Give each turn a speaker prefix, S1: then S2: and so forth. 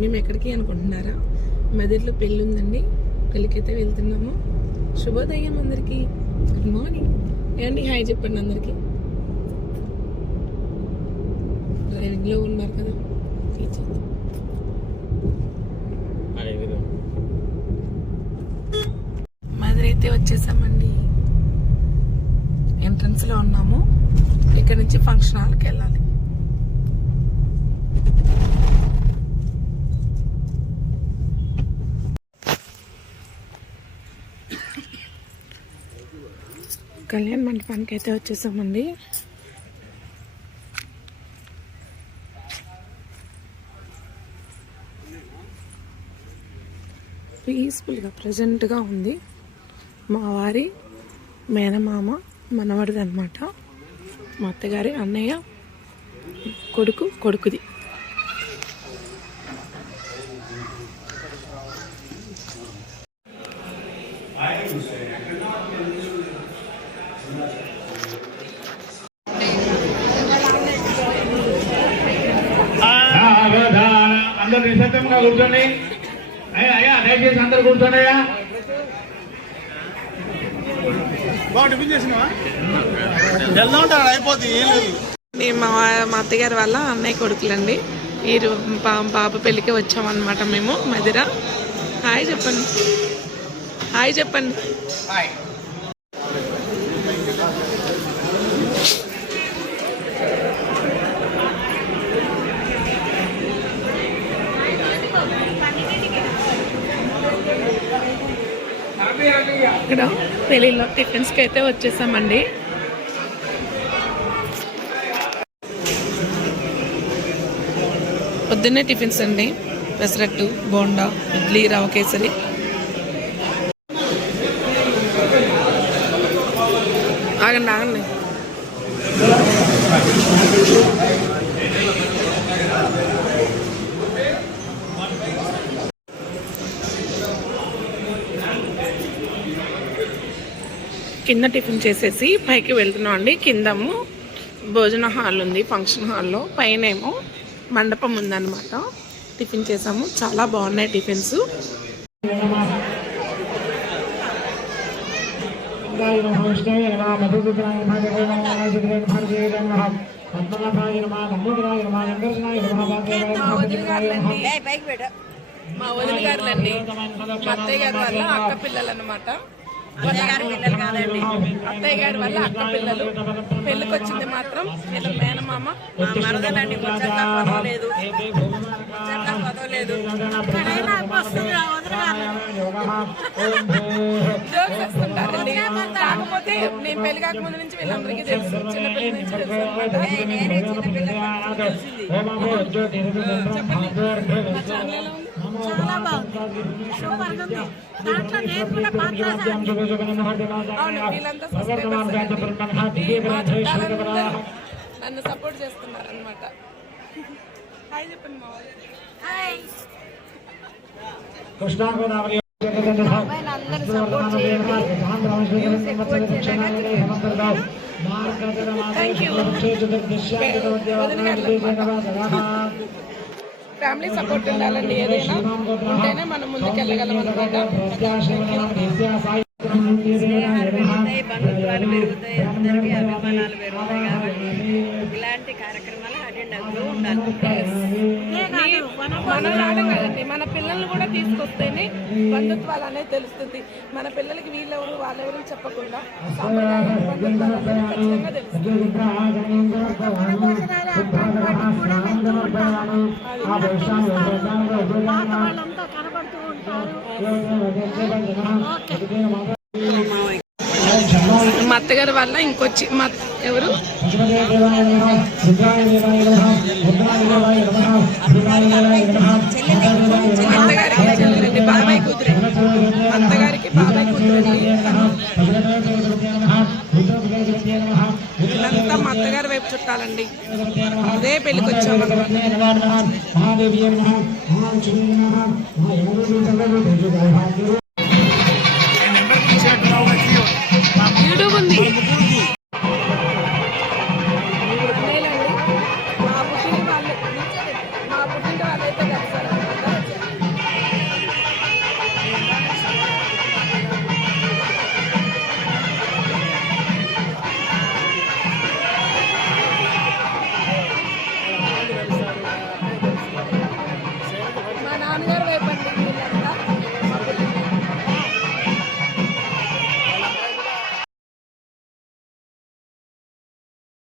S1: మేము ఎక్కడికి అనుకుంటున్నారా? మెదడులో పెళ్ళి ఉందండి. పెళ్ళికైతే వెళ్తున్నాము. శుభోదయం అందరికీ. గుడ్ మార్నింగ్ ఏమండి? హాయ్ చెప్పండి అందరికీ. డ్రైవింగ్లో ఉన్నారు కదా. మధురైతే వచ్చేసామండి. ఎంట్రన్స్లో ఉన్నాము. ఇక్కడ నుంచి ఫంక్షన్ హాల్కి వెళ్ళాలి. కళ్యాణ్ మండపానికి అయితే వచ్చేసామండి. పీస్ఫుల్గా ప్రజెంట్గా ఉంది. మా వారి మేనమామ మనవడిది అనమాట మా అత్తగారి అన్నయ్య కొడుకు కొడుకుది.
S2: అందరు నిశ్శబ్దంగా కూర్చోండి. అయ్యా అయ్యా దయచేసి అందరు కూర్చోండి అయ్యా.
S1: మీ అత్తగారి వాళ్ళ అన్నయ్య కొడుకులండి. ఈ పాప పెళ్ళికి వచ్చామన్నమాట మేము మధిర. హాయ్ చెప్పండి. హాయ్ చెప్పండి. ఇక్కడ పెళ్ళిలో టిఫిన్స్కి అయితే వచ్చేసామండి. పొద్దున్నే టిఫిన్స్ అండి. పెసరట్టు బోండా ఇడ్లీ రవ కేసరి. ఆగండి ఆగండి. కింద టిఫిన్ చేసేసి పైకి వెళ్తున్నాం అండి. కిందము భోజన హాల్ ఉంది ఫంక్షన్ హాల్లో. పైనేమో మండపం ఉందన్నమాట. టిఫిన్ చేసాము. చాలా బాగున్నాయి టిఫిన్స్. మా వదిలి గారులండి. మా అత్తయ్య గారి వాళ్ళ అక్క పిల్లలు అనమాట అత్తయ్య గారి వల్ల అక్క పిల్లలు. పెళ్ళికి వచ్చింది మాత్రం వీళ్ళ మేనమామ. మా మరదలండి ముచ్చట్లా పదవలేదు ముచ్చట్లా పదవలేదు జోక్స్ వేస్తుంటారండి కాకపోతే నేను పెళ్ళి కాకముందు నుంచి వీళ్ళందరికీ తెలుసు. చిన్న పిల్లల నుంచి తెలుసు అనమాట నేనే పిల్లల
S3: చాలా బాగుంది. సూపర్ ఉంది. దాంట్లో నేను కూడా పాత్ర
S1: అవును వీళ్ళంతా సబ్స్క్రైబర్స్ అండి. మా చుట్టాలందరూ నన్ను సపోర్ట్ చేస్తున్నారు అనమాట హాయ్ చెప్పండి మా వాళ్ళు
S2: కృష్ణా గోదావరి
S3: అందరూ సపోర్ట్ చేయండి.
S1: థ్యాంక్ యూ ఫ్యామిలీ సపోర్ట్ ఉండాలండి ఏదైనా ఉంటేనే మనం ముందుకు వెళ్ళగలం అనమాట
S4: పెరుగుతాయి బంధుత్వాలు పెరుగుతాయి అందరికీ అభిమానాలు పెరుగుతాయి కాబట్టి ఇలాంటి కార్యక్రమాలు అటెండ్ అవుతూ ఉండాలి
S1: కదండి మన పిల్లల్ని కూడా తీసుకొస్తేనే బంధుత్వాలు అనేది తెలుస్తుంది. మన పిల్లలకి వీళ్ళెవరు వాళ్ళెవరు చెప్పకుండా ఖచ్చితంగా తెలుస్తుంది.
S3: పాత వాళ్ళంతా కనబడుతూ ఉంటారు.
S1: మా అత్తగారి వల్ల ఇంకొచ్చి మా ఎవరు? అత్తగారికి బాబాయ్ కూతురు. అత్తగారికి బాబాయ్ కూతురు. వీళ్ళంతా మా అత్తగారి వైపు చుట్టాలండి. అదే పెళ్ళికి వచ్చాము
S2: మహాదేవి